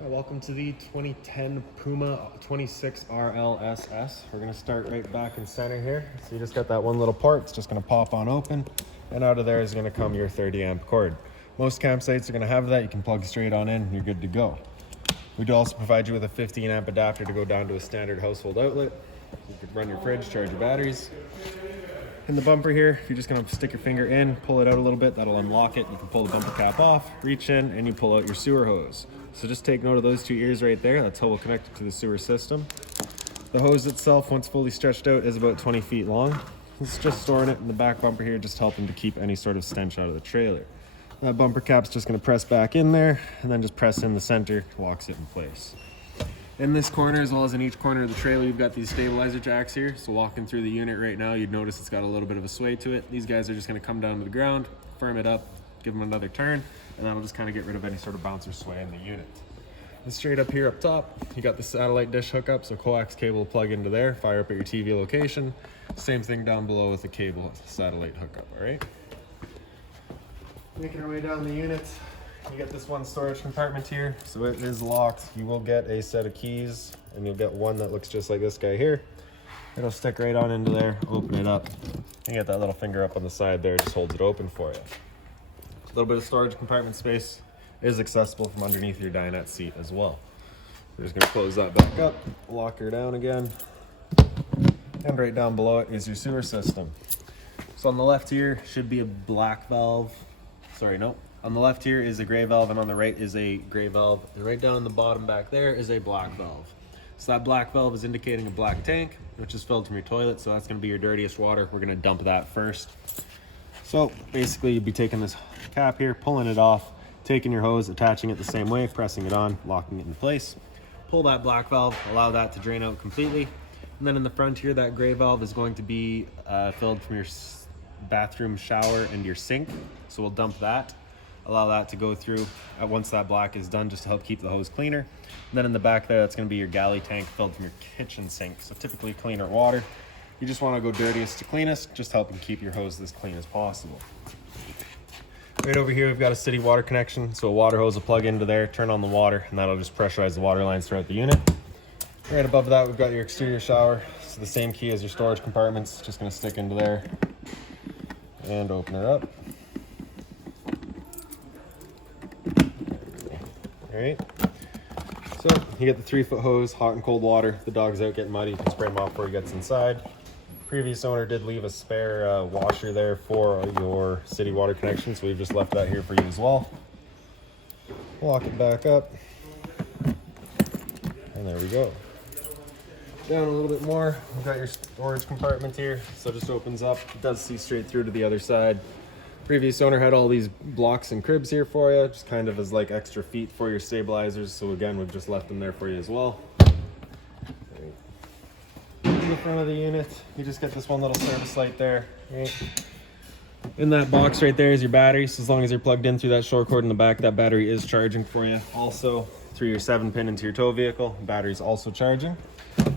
Welcome to the 2010 Puma 26 RLSS. We're going to start right back in center here. So you just got that one little port. It's just going to pop on open, and out of there is going to come your 30 amp cord. Most campsites are going to have that. You can plug straight on in and you're good to go. We do also provide you with a 15 amp adapter to go down to a standard household outlet. You could run your fridge, charge your batteries. In the bumper here, you're just going to stick your finger in, pull it out a little bit, that'll unlock it. You can pull the bumper cap off, reach in, and you pull out your sewer hose. So just take note of those two ears right there. That's how we'll connect it to the sewer system. The hose itself, once fully stretched out, is about 20 feet long. It's just storing it in the back bumper here, just helping to keep any sort of stench out of the trailer. That bumper cap's just going to press back in there, and then just press in the center, locks it in place. In this corner, as well as in each corner of the trailer, you've got these stabilizer jacks here. So walking through the unit right now, you'd notice it's got a little bit of a sway to it. These guys are just going to come down to the ground, firm it up, give them another turn, and that'll just kind of get rid of any sort of bounce or sway in the unit. And straight up here up top, you got the satellite dish hookup, so coax cable will plug into there, fire up at your TV location. Same thing down below with the cable satellite hookup, all right? Making our way down the unit. You get this one storage compartment here, so it is locked. You will get a set of keys, and you'll get one that looks just like this guy here. It'll stick right on into there, open it up. You get that little finger up on the side there, just holds it open for you. A little bit of storage compartment space is accessible from underneath your dinette seat as well. We're just gonna close that back up, lock her down again, and right down below it is your sewer system. So on the left here should be a black valve. Sorry, no. On the left here is a gray valve, and on the right is a gray valve. And right down the bottom back there is a black valve. So that black valve is indicating a black tank, which is filled from your toilet. So that's gonna be your dirtiest water. We're gonna dump that first. So basically you'd be taking this cap here, pulling it off, taking your hose, attaching it the same way, pressing it on, locking it in place. Pull that black valve, allow that to drain out completely. And then in the front here, that gray valve is going to be filled from your bathroom shower and your sink. So we'll dump that. Allow that to go through once that black is done, just to help keep the hose cleaner. And then in the back there, that's going to be your galley tank filled from your kitchen sink. So typically cleaner water. You just want to go dirtiest to cleanest, just helping keep your hose as clean as possible. Right over here, we've got a city water connection. So a water hose will plug into there, turn on the water, and that'll just pressurize the water lines throughout the unit. Right above that, we've got your exterior shower. So the same key as your storage compartments, just going to stick into there and open her up. All right, so you get the 3-foot hose, hot and cold water. The dog's out getting muddy, you can spray him off before he gets inside. Previous owner did leave a spare washer there for your city water connection, so we've just left that here for you as well. Lock it back up, and there we go. Down a little bit more, we've got your storage compartment here, so it just opens up. It does see straight through to the other side. Previous owner had all these blocks and cribs here for you, just kind of as like extra feet for your stabilizers. So again, we've just left them there for you as well. In the front of the unit, you just get this one little service light there. Right. In that box right there is your battery. So as long as you're plugged in through that short cord in the back, that battery is charging for you. Also through your 7-pin into your tow vehicle, the battery's also charging.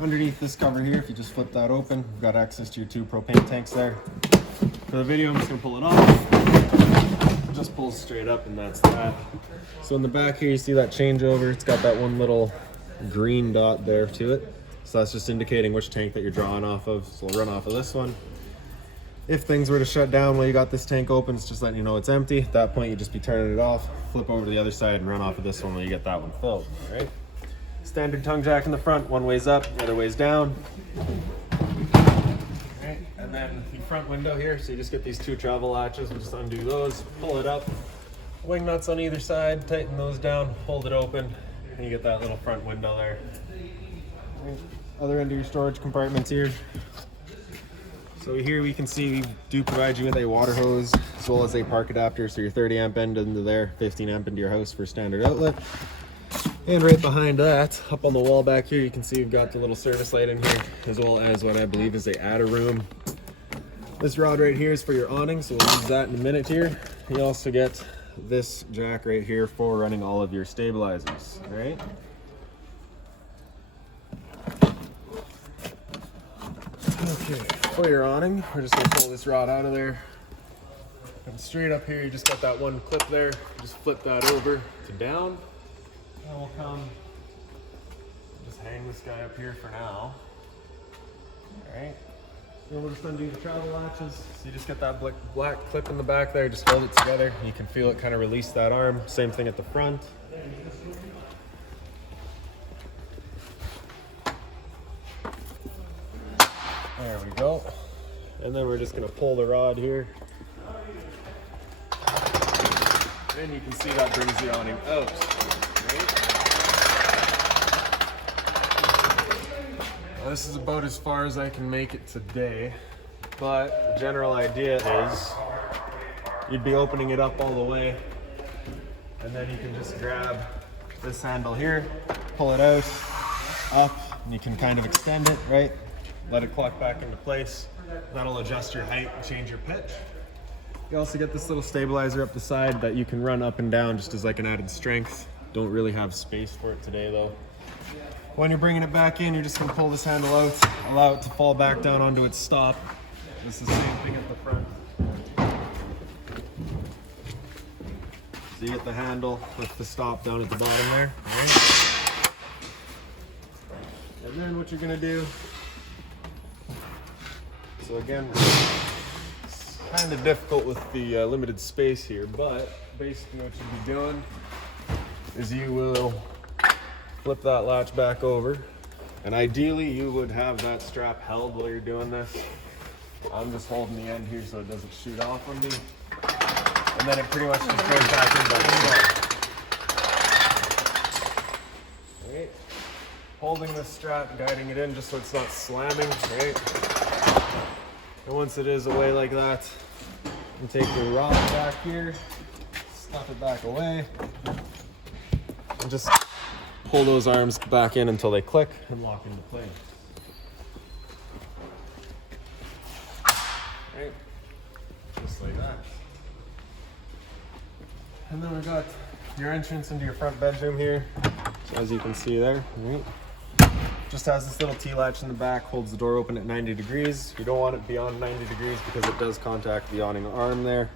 Underneath this cover here, if you just flip that open, you've got access to your 2 propane tanks there. For the video, I'm just gonna pull it off. Just pulls straight up, and that's that. So in the back here, you see that changeover. It's got that one little green dot there to it. So that's just indicating which tank that you're drawing off of. So we'll run off of this one. If things were to shut down while you got this tank open, it's just letting you know it's empty. At that point, you just be turning it off, flip over to the other side, and run off of this one while you get that one filled. All right. Standard tongue jack in the front, one way's up, the other way's down. And then the front window here, so you just get these 2 travel latches, we'll just undo those, pull it up, wing nuts on either side, tighten those down, hold it open, and you get that little front window there. Other end of your storage compartments here. So here we can see we do provide you with a water hose as well as a park adapter, so your 30 amp end into there, 15 amp into your house for standard outlet. And right behind that, up on the wall back here, you can see we've got the little service light in here, as well as what I believe is a adder room. This rod right here is for your awning, so we'll use that in a minute here. You also get this jack right here for running all of your stabilizers, all right? Okay, for your awning, we're just gonna pull this rod out of there. And straight up here, you just got that one clip there. Just flip that over to down. And we'll come this guy up here for now. All right. Then we'll just undo the travel latches. So you just get that black clip in the back there, just hold it together. You can feel it kind of release that arm. Same thing at the front. There we go. And then we're just gonna pull the rod here. And you can see that brings the awning out. Now, this is about as far as I can make it today, but the general idea is you'd be opening it up all the way, and then you can just grab this handle here, pull it out, up, and you can kind of extend it, right? Let it clock back into place. That'll adjust your height and change your pitch. You also get this little stabilizer up the side that you can run up and down just as like an added strength. Don't really have space for it today though. When you're bringing it back in, you're just gonna pull this handle out, allow it to fall back down onto its stop. This is the same thing at the front. So you get the handle with the stop down at the bottom there. Right? And then what you're gonna do, so again, it's kind of difficult with the limited space here, but basically what you'll be doing is you will flip that latch back over, and ideally you would have that strap held while you're doing this. I'm just holding the end here so it doesn't shoot off on me, and then it pretty much just goes back in by itself. Right? Holding this strap, guiding it in just so it's not slamming, right? And once it is away like that, you take the rod back here, stuff it back away, and just pull those arms back in until they click and lock into place. Right? Just like that. And then we've got your entrance into your front bedroom here, as you can see there. Right? Just has this little T-latch in the back, holds the door open at 90 degrees. You don't want it beyond 90 degrees because it does contact the awning arm there.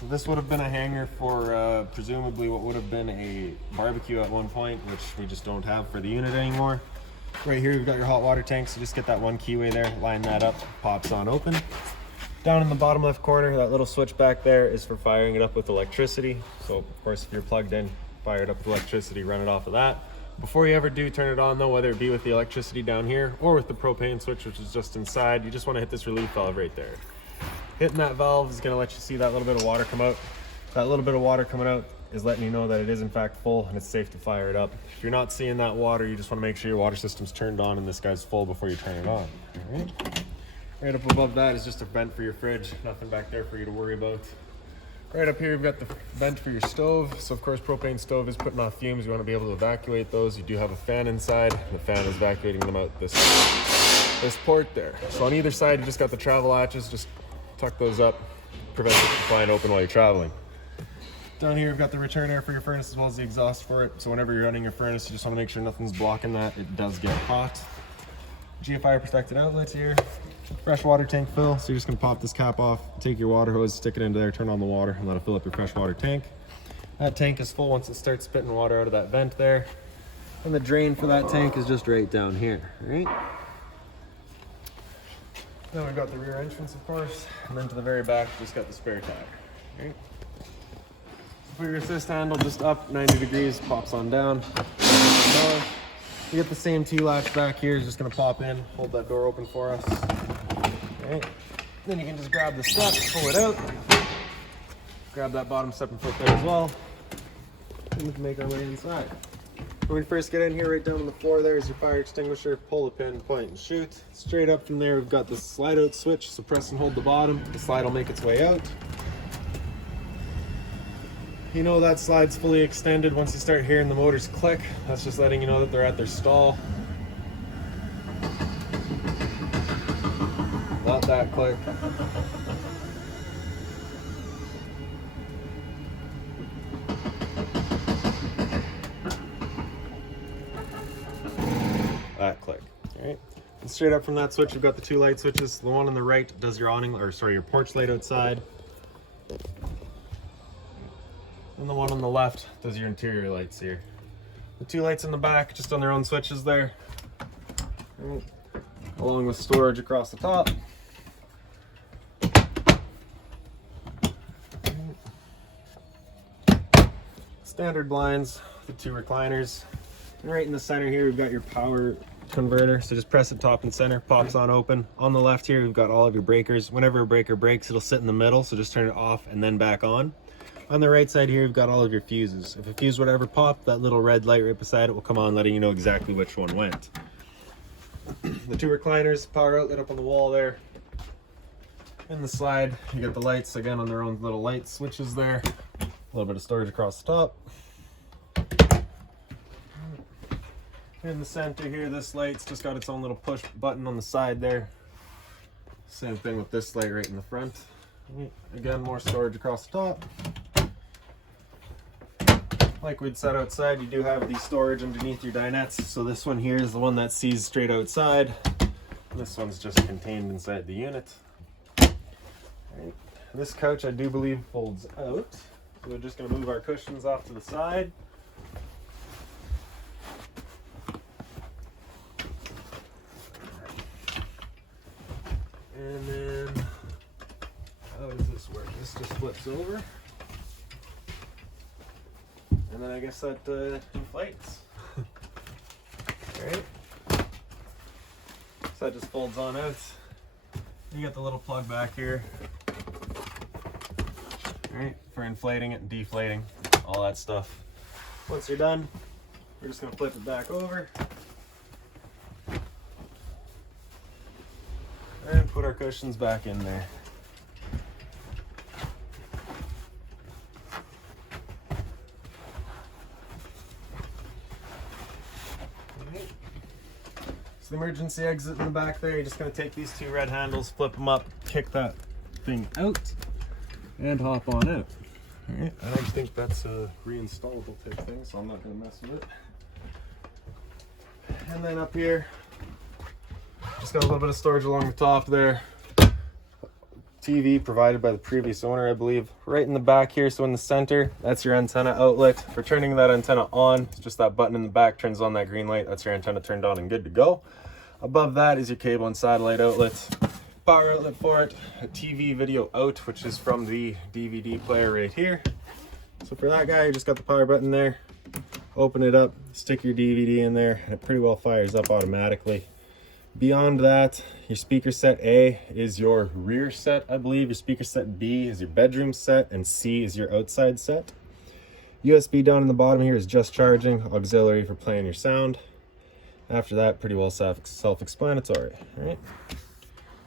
So this would have been a hanger for presumably what would have been a barbecue at one point, which we just don't have for the unit anymore. Right here we've got your hot water tank, so just get that one keyway there, line that up, pops on open. Down in the bottom left corner, that little switch back there is for firing it up with electricity. So of course if you're plugged in, fire it up with electricity, run it off of that. Before you ever do turn it on though, whether it be with the electricity down here or with the propane switch, which is just inside, you just want to hit this relief valve right there. Hitting that valve is going to let you see that little bit of water come out. That little bit of water coming out is letting you know that it is in fact full and it's safe to fire it up. If you're not seeing that water, you just want to make sure your water system's turned on and this guy's full before you turn it on. All right? Right up above that is just a vent for your fridge. Nothing back there for you to worry about. Right up here, you've got the vent for your stove. So of course, propane stove is putting off fumes. You want to be able to evacuate those. You do have a fan inside. The fan is evacuating them out this port there. So on either side, you just got the travel latches. Just tuck those up, prevent it from flying open while you're traveling. Down here, you've got the return air for your furnace as well as the exhaust for it. So whenever you're running your furnace, you just want to make sure nothing's blocking that. It does get hot. GFI protected outlets here. Fresh water tank fill, so you're just gonna pop this cap off, take your water hose, stick it into there, turn on the water, and let it fill up your fresh water tank. That tank is full once it starts spitting water out of that vent there. And the drain for that tank is just right down here, right? Then we've got the rear entrance, of course, and then to the very back, just got the spare tire, right? For your assist handle, just up 90 degrees, pops on down. You get the same T-latch back here, it's just gonna pop in, hold that door open for us. Right. Then you can just grab the step, pull it out, grab that bottom step and foot there as well, and we can make our way inside. When we first get in here, right down on the floor there is your fire extinguisher. Pull the pin, point and shoot. Straight up from there, we've got this slide out switch, so press and hold the bottom. The slide will make its way out. You know that slide's fully extended once you start hearing the motors click. That's just letting you know that they're at their stall. Let that click. That click. All right. And straight up from that switch, you've got the two light switches. The one on the right does your awning, or sorry, your porch light outside. And the one on the left does your interior lights here. The two lights in the back, just on their own switches there. Right. Along with storage across the top. Standard blinds, the two recliners. And right in the center here, we've got your power converter. So just press it top and center, pops on open. On the left here, we've got all of your breakers. Whenever a breaker breaks, it'll sit in the middle. So just turn it off and then back on. On the right side here, we've got all of your fuses. If a fuse would ever pop, that little red light right beside it will come on, letting you know exactly which one went. The two recliners, power outlet up on the wall there. In the slide, you got the lights again on their own little light switches there. A little bit of storage across the top. In the center here, this light's just got its own little push button on the side there. Same thing with this light right in the front. Again, more storage across the top. Like we'd said outside, you do have the storage underneath your dinettes. So this one here is the one that sees straight outside. This one's just contained inside the unit. Right. This couch, I do believe, folds out. So we're just going to move our cushions off to the side. And then, how does this work? This just flips over. And then I guess that inflates. Alright. So that just folds on out. You got the little plug back here. Alright, for inflating it and deflating, all that stuff. Once you're done, we're just going to flip it back over. And put our cushions back in there. So the emergency exit in the back there, you're just going to take these two red handles, flip them up, kick that thing out, and hop on out. Alright, I don't think that's a reinstallable type thing, so I'm not going to mess with it. And then up here, just got a little bit of storage along the top there. TV provided by the previous owner, I believe. Right in the back here, so in the center, that's your antenna outlet. For turning that antenna on, it's just that button in the back turns on that green light. That's your antenna turned on and good to go. Above that is your cable and satellite outlets. Power outlet for it, a TV video out, which is from the DVD player right here. So for that guy, you just got the power button there. Open it up, stick your DVD in there, and it pretty well fires up automatically. Beyond that, your speaker set A is your rear set, I believe. Your speaker set B is your bedroom set, and C is your outside set. USB down in the bottom here is just charging, auxiliary for playing your sound. After that, pretty well self-explanatory. All right.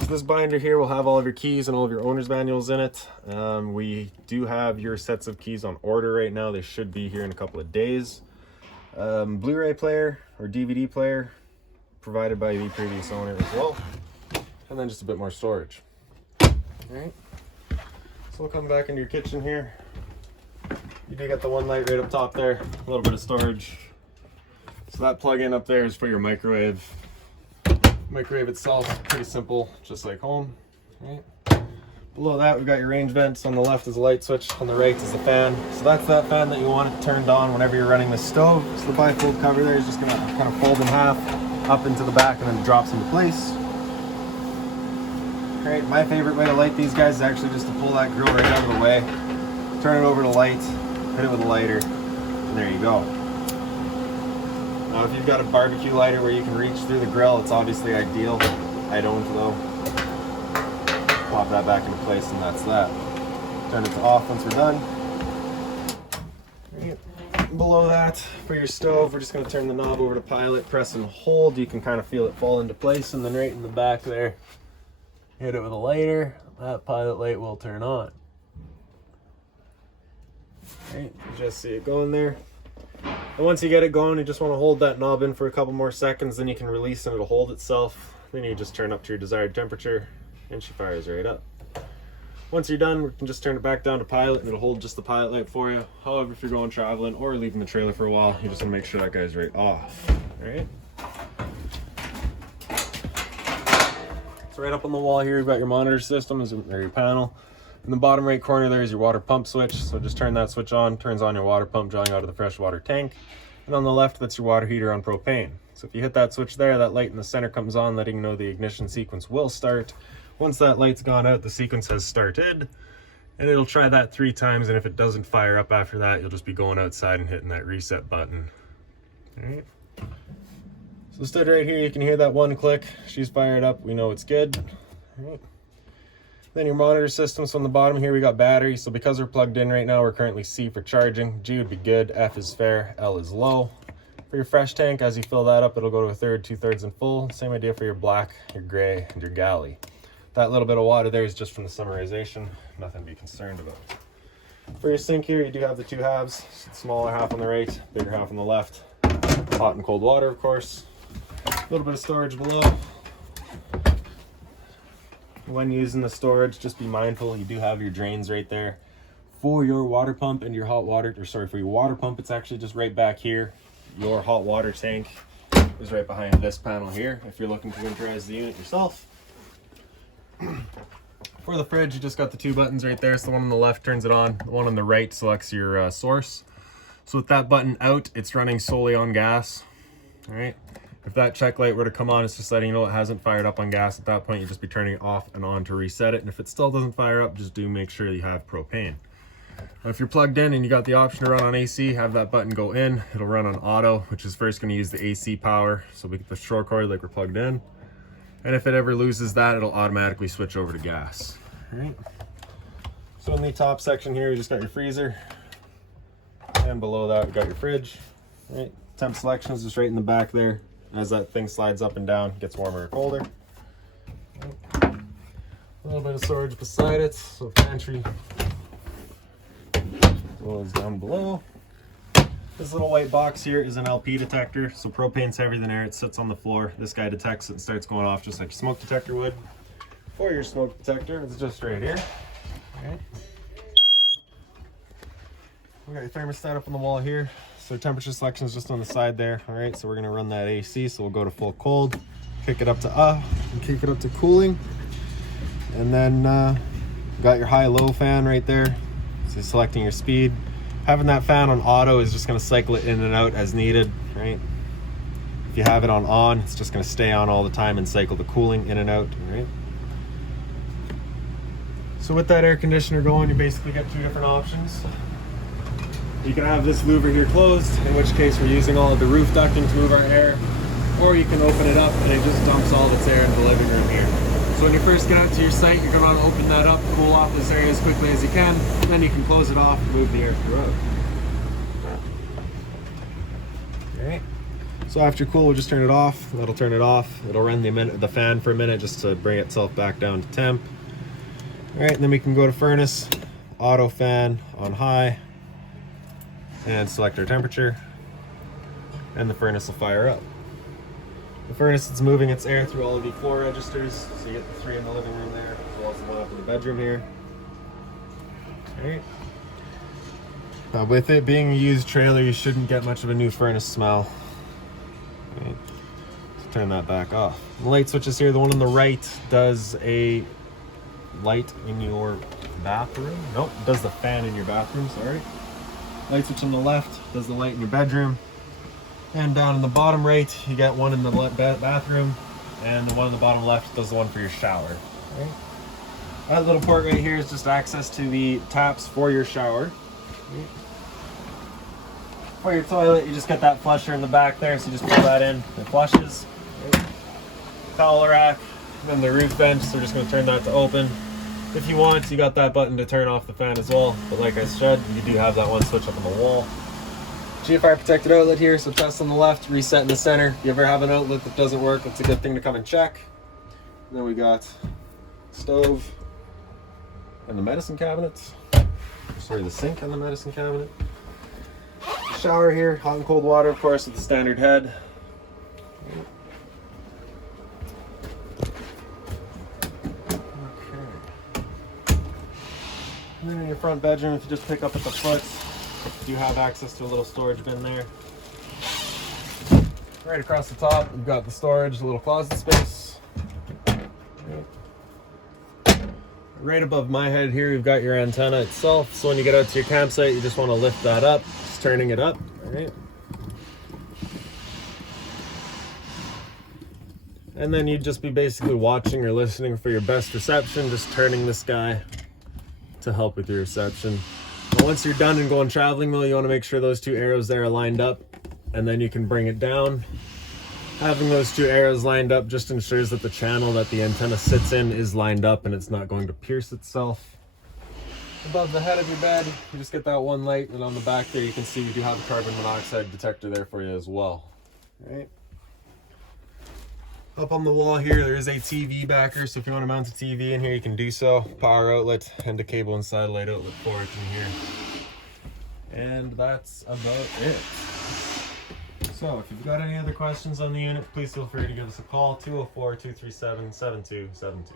So this binder here will have all of your keys and all of your owner's manuals in it. We do have your sets of keys on order right now. They should be here in a couple of days. Blu-ray player or DVD player provided by the previous owner as well. And then just a bit more storage. All right. So we'll come back into your kitchen here. You do get the one light right up top there, a little bit of storage. So that plug-in up there is for your microwave. Microwave itself, pretty simple, just like home. Right. Below that, we've got your range vents. On the left is a light switch, on the right is the fan. So that's that fan that you want it turned on whenever you're running the stove. So the bifold cover there is just gonna kind of fold in half, up into the back, and then it drops into place. Great, my favorite way to light these guys is actually just to pull that grill right out of the way, turn it over to light, hit it with a lighter, and there you go. Now if you've got a barbecue lighter where you can reach through the grill, it's obviously ideal. I don't though. Pop that back into place and that's that. Turn it to off once we're done. Right. Below that, for your stove, we're just going to turn the knob over to pilot, press and hold. You can kind of feel it fall into place, and then right in the back there, hit it with a lighter. That pilot light will turn on. Right, you just see it going there. And once you get it going, you just want to hold that knob in for a couple more seconds, then you can release and it'll hold itself. Then you just turn up to your desired temperature and she fires right up. Once you're done, we can just turn it back down to pilot and it'll hold just the pilot light for you. However, if you're going traveling or leaving the trailer for a while, you just want to make sure that guy's right off. All right. So right up on the wall here, you've got your monitor system, or your panel. In the bottom right corner there is your water pump switch. So just turn that switch on, turns on your water pump drawing out of the fresh water tank. And on the left, that's your water heater on propane. So if you hit that switch there, that light in the center comes on, letting you know the ignition sequence will start. Once that light's gone out, the sequence has started, and it'll try that 3 times, and if it doesn't fire up after that, you'll just be going outside and hitting that reset button. All right. So stood right here, you can hear that 1 click. She's fired up, we know it's good. All right. Then your monitor systems on the bottom here, we got battery. So because we're plugged in right now, we're currently C for charging. G would be good, F is fair, L is low. For your fresh tank, as you fill that up, it'll go to 1/3, 2/3 and full. Same idea for your black, your gray, and your galley. That little bit of water there is just from the summerization, nothing to be concerned about. For your sink here, you do have the 2 halves, smaller half on the right, bigger half on the left. Hot and cold water, of course. A little bit of storage below. When using the storage, just be mindful, you do have your drains right there. For your water pump and your hot water, or sorry, for your water pump, it's actually just right back here. Your hot water tank is right behind this panel here, if you're looking to winterize the unit yourself. For the fridge, you just got the 2 buttons right there. So the one on the left turns it on, the one on the right selects your source. So with that button out, it's running solely on gas. All right. If that check light were to come on, it's just letting you know it hasn't fired up on gas. At that point, you just be turning it off and on to reset it. And if it still doesn't fire up, just do make sure you have propane. Now, if you're plugged in and you got the option to run on AC, have that button go in. It'll run on auto, which is first going to use the AC power. So we get the short cord like we're plugged in. And if it ever loses that, it'll automatically switch over to gas. All right. So in the top section here, you just got your freezer. And below that, we got your fridge. All right. Temp selection is just right in the back there. As that thing slides up and down, it gets warmer or colder. A little bit of storage beside it, so pantry as well as down below. This little white box here is an LP detector, so propane's heavier than air. It sits on the floor. This guy detects it and starts going off just like your smoke detector would. For your smoke detector, it's just right here. All right. We got your thermostat up on the wall here. So temperature selection is just on the side there. All right, so we're gonna run that AC, so we'll go to full cold, kick it up to and kick it up to cooling. And then got your high-low fan right there. So selecting your speed. Having that fan on auto is just gonna cycle it in and out as needed, right? If you have it on, it's just gonna stay on all the time and cycle the cooling in and out, right? So with that air conditioner going, you basically get 2 different options. You can have this louver here closed, in which case we're using all of the roof ducting to move our air, or you can open it up and it just dumps all of its air into the living room here. So when you first get out to your site, you're going to want to open that up, cool off this area as quickly as you can, and then you can close it off and move the air throughout. Okay. So after cool, we'll just turn it off. That'll turn it off. It'll run the fan for a minute just to bring itself back down to temp. All right, and then we can go to furnace, auto fan on high, and select our temperature, and the furnace will fire up. The furnace is moving its air through all of the floor registers, so you get the 3 in the living room there, as well as the 1 up in the bedroom here. Alright. With it being a used trailer, you shouldn't get much of a new furnace smell. Okay. So turn that back off. The light switches here, the one on the right does a light in your bathroom. Nope, does the fan in your bathroom, sorry. Light switch on the left does the light in your bedroom. And down in the bottom right, you get one in the bathroom, and the one in the bottom left does the one for your shower. Okay. That little port right here is just access to the taps for your shower. Okay. For your toilet, you just get that flusher in the back there, so you just pull that in, it flushes. Okay. Towel rack, then the roof vent, so we're just going to turn that to open. If you want, you got that button to turn off the fan as well, but like I said, you do have that one switch up on the wall. GFI protected outlet here, so test on the left, reset in the center. If you ever have an outlet that doesn't work, it's a good thing to come and check. And then we got stove and the medicine cabinet. Sorry, the sink and the medicine cabinet. Shower here, hot and cold water, of course, with the standard head. And then in your front bedroom, if you just pick up at the foot, you have access to a little storage bin there. Right across the top, we've got the storage, a little closet space. Right above my head here, you've got your antenna itself. So when you get out to your campsite, you just want to lift that up, just turning it up. All right. And then you'd just be basically watching or listening for your best reception, just turning this guy to help with your reception. And once you're done and going traveling though, you want to make sure those two arrows there are lined up, and then you can bring it down. Having those two arrows lined up just ensures that the channel that the antenna sits in is lined up and it's not going to pierce itself. Above the head of your bed, you just get that one light, and on the back there you can see we do have a carbon monoxide detector there for you as well. All right. Up on the wall here, there is a TV backer, so if you want to mount a TV in here, you can do so. Power outlet and a cable and satellite outlet for it in here. And that's about it. So if you've got any other questions on the unit, please feel free to give us a call, 204-237-7272.